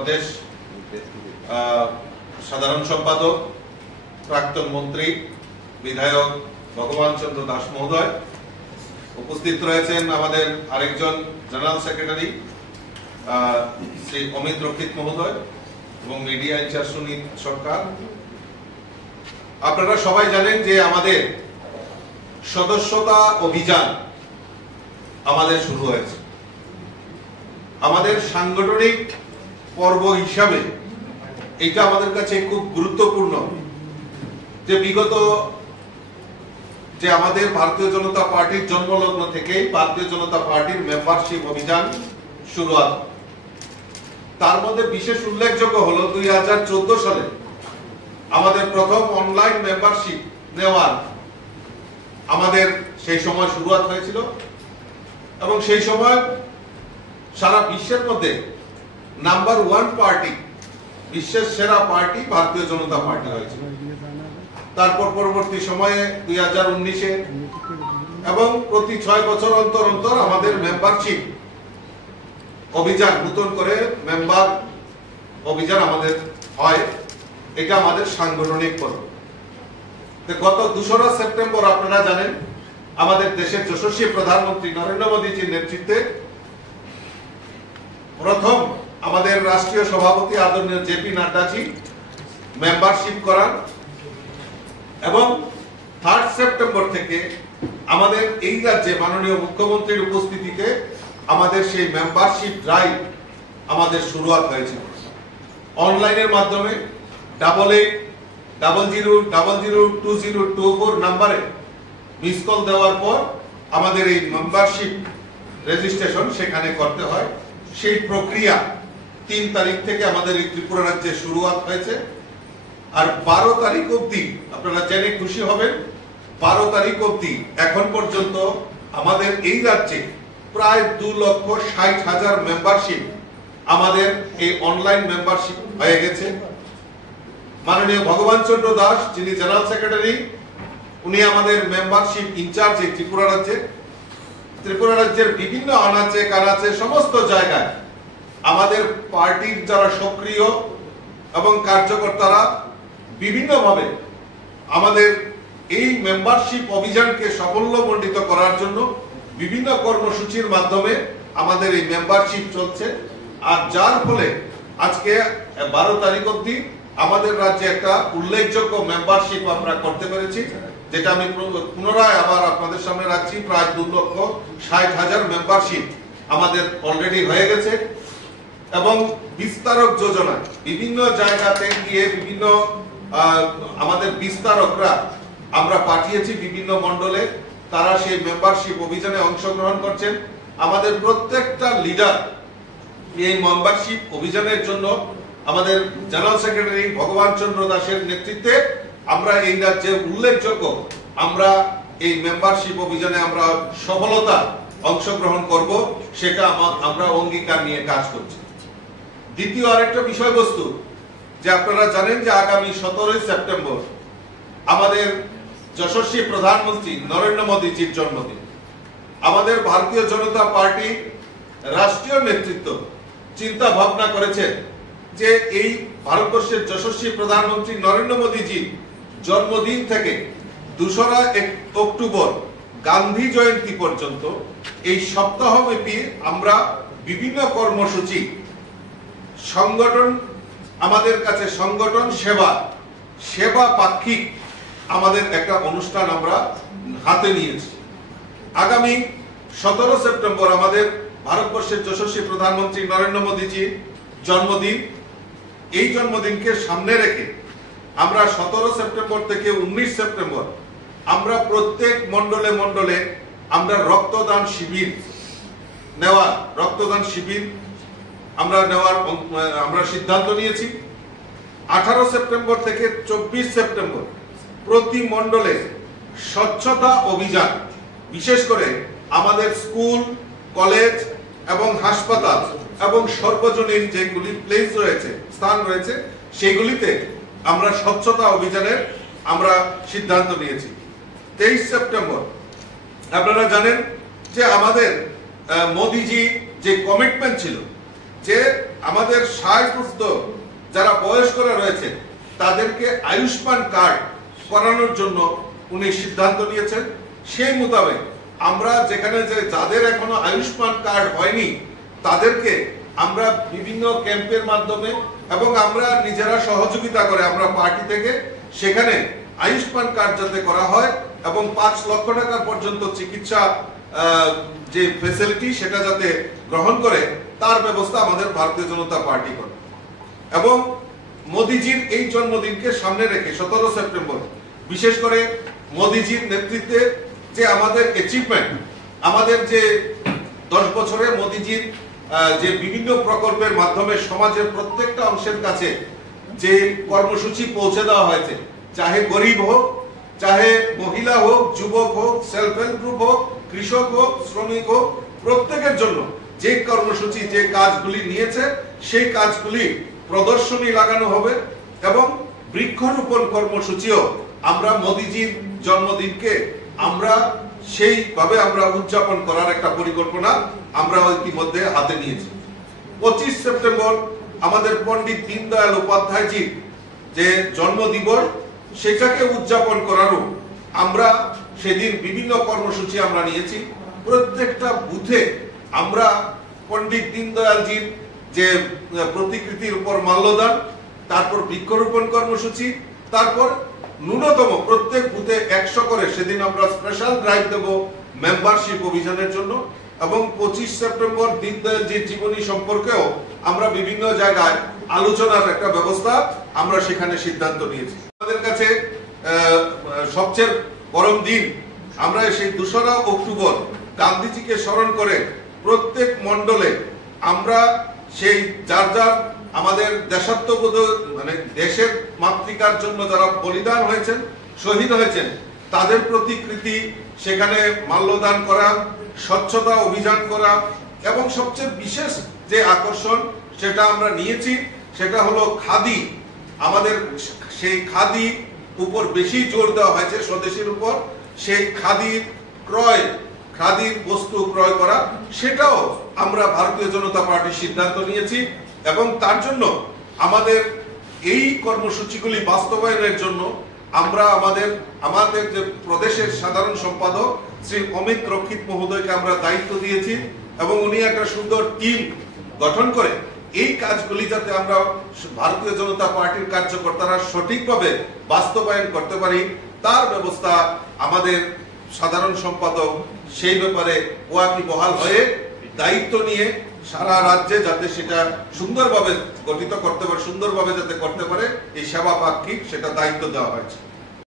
প্রদেশ সাধারণ সম্পাদক, প্রাক্তন মন্ত্রী বিধায়ক ভগবান চন্দ্র দাস মহোদয়, উপস্থিত রয়েছেন আমাদের আরেকজন জেনারেল সেক্রেটারি শ্রী অমিত রক্ষিত মহোদয় এবং মিডিয়া ইনচার্জ সুনীল সরকার। আপনারা সবাই জানেন যে আমাদের সদস্যতা অভিযান আমাদের শুরু হয়েছে। আমাদের সাংগঠনিক পর্ব হিসাবে এটা আমাদের কাছে খুব গুরুত্বপূর্ণ যে বিগত যে আমাদের ভারতীয় জনতা পার্টির জন্মলগ্ন থেকেই ভারতীয় জনতা পার্টির মেম্বারশিপ অভিযান শুরু হয়। তার মধ্যে বিশেষ উল্লেখযোগ্য হলো 2014 সালে আমাদের প্রথম অনলাইন মেম্বারশিপ নেওয়ার আমাদের সেই সময় শুরুয়াত হয়েছিল এবং সেই সময় সারা বিশ্বের মধ্যে নাম্বার 1 পার্টি, বিশ্বের সেরা পার্টি ভারতীয় জনতা পার্টি হয়েছিল। তারপর পরবর্তী সময়ে 2019-এ এবং প্রতি 6 বছর অন্তর অন্তর আমাদের মেম্বারশিপ অভিযান, নতুন করে মেম্বার অভিযান আমাদের হয়। এটা আমাদের সাংগঠনিক পর্ব। গত 2রা সেপ্টেম্বর আপনারা জানেন আমাদের দেশের যশস্বী প্রধানমন্ত্রী নরেন্দ্র মোদীজির নেতৃত্বে প্রথম আমাদের রাষ্ট্রীয় সভাপতি আদরণীয় জেপি নাড্ডাজি মেম্বারশিপ করান এবং 3 সেপ্টেম্বর থেকে আমাদের এই রাজ্যে মাননীয় মুখ্যমন্ত্রীর উপস্থিতিতে আমাদের সেই মেম্বারশিপ ড্রাইভ আমাদের শুরুয়াত হয়েছিল। অনলাইনের মাধ্যমে 8800002024 নম্বরে মিস কল দেওয়ার পর আমাদের এই মেম্বারশিপ রেজিস্ট্রেশন সেখানে করতে হয়। সেই প্রক্রিয়া 3 তারিখ থেকে আমাদের এই ত্রিপুরা রাজ্যে শুরুয়াত হয়েছে। আর 12 তারিখ অবধি আপনারা জেনে খুশি হবেন, 12 তারিখ অবধি এখন পর্যন্ত আমাদের এই রাজ্যে প্রায় 2,60,000 মেম্বারশিপ আমাদের এই অনলাইন মেম্বারশিপ হয়ে গেছে। মাননীয় ভগবান চন্দ্র দাস যিনি জেনারেল সেক্রেটারি, উনি আমাদের মেম্বারশিপ ইনচার্জ এই ত্রিপুরা রাজ্যে। ত্রিপুরা রাজ্যের বিভিন্ন আনাচে কানাচে সমস্ত জায়গায় আমাদের পার্টির যারা সক্রিয় এবং কার্যকর্তারা বিভিন্নভাবে আমাদের এই মেম্বারশিপ অভিযানকে সাফল্যমণ্ডিত করার জন্য বিভিন্ন কর্মসূচির মাধ্যমে আমাদের এই মেম্বারশিপ চলছে। আর যার ফলে আজকে 12 তারিখ অবধি আমাদের রাজ্যে একটা উল্লেখযোগ্য মেম্বারশিপ আমরা করতে পেরেছি, যেটা আমি পুনরায় আবার আপনাদের সামনে রাখছি। প্রায় 2,60,000 মেম্বারশিপ আমাদের অলরেডি হয়ে গেছে এবং বিস্তারক যোজনা বিভিন্ন জায়গাতে গিয়ে বিভিন্ন আমাদের বিস্তারকরা আমরা পাঠিয়েছি বিভিন্ন মণ্ডলে, তারা সেই মেম্বারশিপ অভিযানে অংশগ্রহণ করছেন। আমাদের প্রত্যেকটা লিডার এই মেম্বারশিপ অভিযানের জন্য আমাদের জেনারেল সেক্রেটারি ভগবান চন্দ্র দাসের নেতৃত্বে আমরা এই রাজ্যে উল্লেখযোগ্য আমরা এই মেম্বারশিপ অভিযানে আমরা সফলতা অংশগ্রহণ করব, সেটা আমরা অঙ্গীকার নিয়ে কাজ করছি। দ্বিতীয় আরেকটা বিষয়বস্তু যে আপনারা জানেন যে আগামী 17 সেপ্টেম্বর আমাদের যশস্বী প্রধানমন্ত্রী নরেন্দ্র মোদীজির জন্মদিন। আমাদের ভারতীয় জনতা পার্টি রাষ্ট্রীয় নেতৃত্ব চিন্তা ভাবনা করেছে যে এই ভারতবর্ষের যশস্বী প্রধানমন্ত্রী নরেন্দ্র মোদীজির জন্মদিন থেকে 2রা অক্টোবর গান্ধী জয়ন্তী পর্যন্ত এই সপ্তাহব্যাপী আমরা বিভিন্ন কর্মসূচি সংগঠন আমাদের কাছে সংগঠন সেবা পাক্ষিক আমাদের একটা অনুষ্ঠান আমরা হাতে নিয়েছি। আগামী 17 সেপ্টেম্বর আমাদের ভারতবর্ষের যশস্বী প্রধানমন্ত্রী নরেন্দ্র মোদীজির জন্মদিন। এই জন্মদিনকে সামনে রেখে আমরা 17 সেপ্টেম্বর থেকে 19 সেপ্টেম্বর আমরা প্রত্যেক মণ্ডলে মণ্ডলে আমরা রক্তদান শিবির আমরা সিদ্ধান্ত নিয়েছি। 18 সেপ্টেম্বর থেকে 24 সেপ্টেম্বর প্রতি মণ্ডলে স্বচ্ছতা অভিযান, বিশেষ করে আমাদের স্কুল, কলেজ এবং হাসপাতাল এবং সর্বজনীন যেগুলি প্লেস রয়েছে, স্থান রয়েছে, সেগুলিতে আমরা স্বচ্ছতা অভিযানের আমরা সিদ্ধান্ত নিয়েছি। 23 সেপ্টেম্বর আপনারা জানেন যে আমাদের মোদীজি যে কমিটমেন্ট ছিল যে আমাদের 60 যারা বয়স্করা রয়েছে তাদেরকে আয়ুষ্মান কার্ড করানোর জন্য উনি সিদ্ধান্ত নিয়েছেন। সেই মোতাবেক আমরা যেখানে যে যাদের এখনো আয়ুষ্মান কার্ড হয়নি তাদেরকে আমরা বিভিন্ন ক্যাম্পের মাধ্যমে এবং আমরা নিজেরা সহযোগিতা করে আমরা পার্টি থেকে সেখানে আয়ুষ্মান কার্ড যাতে করা হয় এবং 5 লক্ষ টাকা পর্যন্ত চিকিৎসা যে ফ্যাসিলিটি সেটা যাতে গ্রহণ করে তার ব্যবস্থা আমাদের ভারতীয় জনতা পার্টি করে। এবং মোদিজির এই জন্মদিনকে সামনে রেখে 17 সেপ্টেম্বর বিশেষ করে মোদিজির নেতৃত্বে যে আমাদের অ্যাচিভমেন্ট, আমাদের যে 10 বছরে মোদিজির যে বিভিন্ন প্রকল্পের মাধ্যমে সমাজের প্রত্যেকটা অংশের কাছে যে কর্মসূচি পৌঁছে দেওয়া হয়েছে, চাহে গরিব হোক, চাহে মহিলা হোক, যুবক হোক, সেলফ হেল্প গ্রুপ হোক, কৃষক হোক, শ্রমিক হোক, প্রত্যেকের জন্য যে কর্মসূচি যে কাজগুলি নিয়েছে সেই কাজগুলি প্রদর্শনী লাগানো হবে এবং বৃক্ষরোপণ কর্মসূচিও আমরা মোদিজির জন্মদিনকে আমরা সেইভাবে আমরা উদযাপন করার একটা পরিকল্পনা আমরা ইতিমধ্যে হাতে নিয়েছি। 25 সেপ্টেম্বর আমাদের পণ্ডিত দীনদয়াল উপাধ্যায়জির যে জন্মদিবস সেটাকে উদযাপন করারও আমরা সেদিন বিভিন্ন কর্মসূচি আমরা নিয়েছি। প্রত্যেকটা বুথে আমরা পণ্ডিত দীনদয়ালজির যে প্রতিকৃতির উপর মাল্যদান, তারপর বৃক্ষরোপণ কর্মসূচি, তারপর ন্যূনতম প্রত্যেক বুথে 100 করে সেদিন আমরা স্পেশাল ড্রাইভ দেব মেম্বারশিপ অভিযানের জন্য। এবং 25 সেপ্টেম্বর দীনদয়ালজির জীবনী সম্পর্কেও আমরা বিভিন্ন জায়গায় আলোচনার একটা ব্যবস্থা আমরা সেখানে সিদ্ধান্ত নিয়েছি। আমাদের কাছে সবচেয়ে গরম দিন আমরা সেই 2রা অক্টোবর গান্ধীজিকে স্মরণ করে প্রত্যেক মণ্ডলে আমরা সেই যার যার আমাদের দেশাত্মবোধ মানে দেশের মাতৃকার জন্য যারা বলিদান হয়েছেন, শহীদ হয়েছেন, তাদের প্রতিকৃতি সেখানে মাল্যদান করা, স্বচ্ছতা অভিযান করা এবং সবচেয়ে বিশেষ যে আকর্ষণ সেটা আমরা নিয়েছি সেটা হলো খাদি। আমাদের সেই খাদি উপর বেশি জোর দেওয়া হয়েছে, স্বদেশীর উপর। সেই খাদির ক্রয়, খাদির বস্তু ক্রয় করা, সেটাও আমরা ভারতীয় জনতা পার্টির সিদ্ধান্ত নিয়েছি এবং তার জন্য আমাদের এই কর্মসূচিগুলি বাস্তবায়নের জন্য আমরা আমাদের যে প্রদেশের সাধারণ সম্পাদক শ্রী অমিত রক্ষিত মহোদয়কে আমরা দায়িত্ব দিয়েছি এবং উনি একটা সুন্দর টিম গঠন করে এই কাজগুলি যাতে আমরা ভারতীয় জনতা পার্টির কার্যকর্তারা সঠিকভাবে বাস্তবায়ন করতে পারি তার ব্যবস্থা আমাদের সাধারণ সম্পাদক সেই ব্যাপারে ওয়াকিবহাল হয়ে দায়িত্ব নিয়ে সারা রাজ্যে যাতে সেটা সুন্দরভাবে গঠিত করতে পারে, সুন্দরভাবে যাতে করতে পারে এই সেবা পাক্ষিক সেটা দায়িত্ব দেওয়া হয়েছে।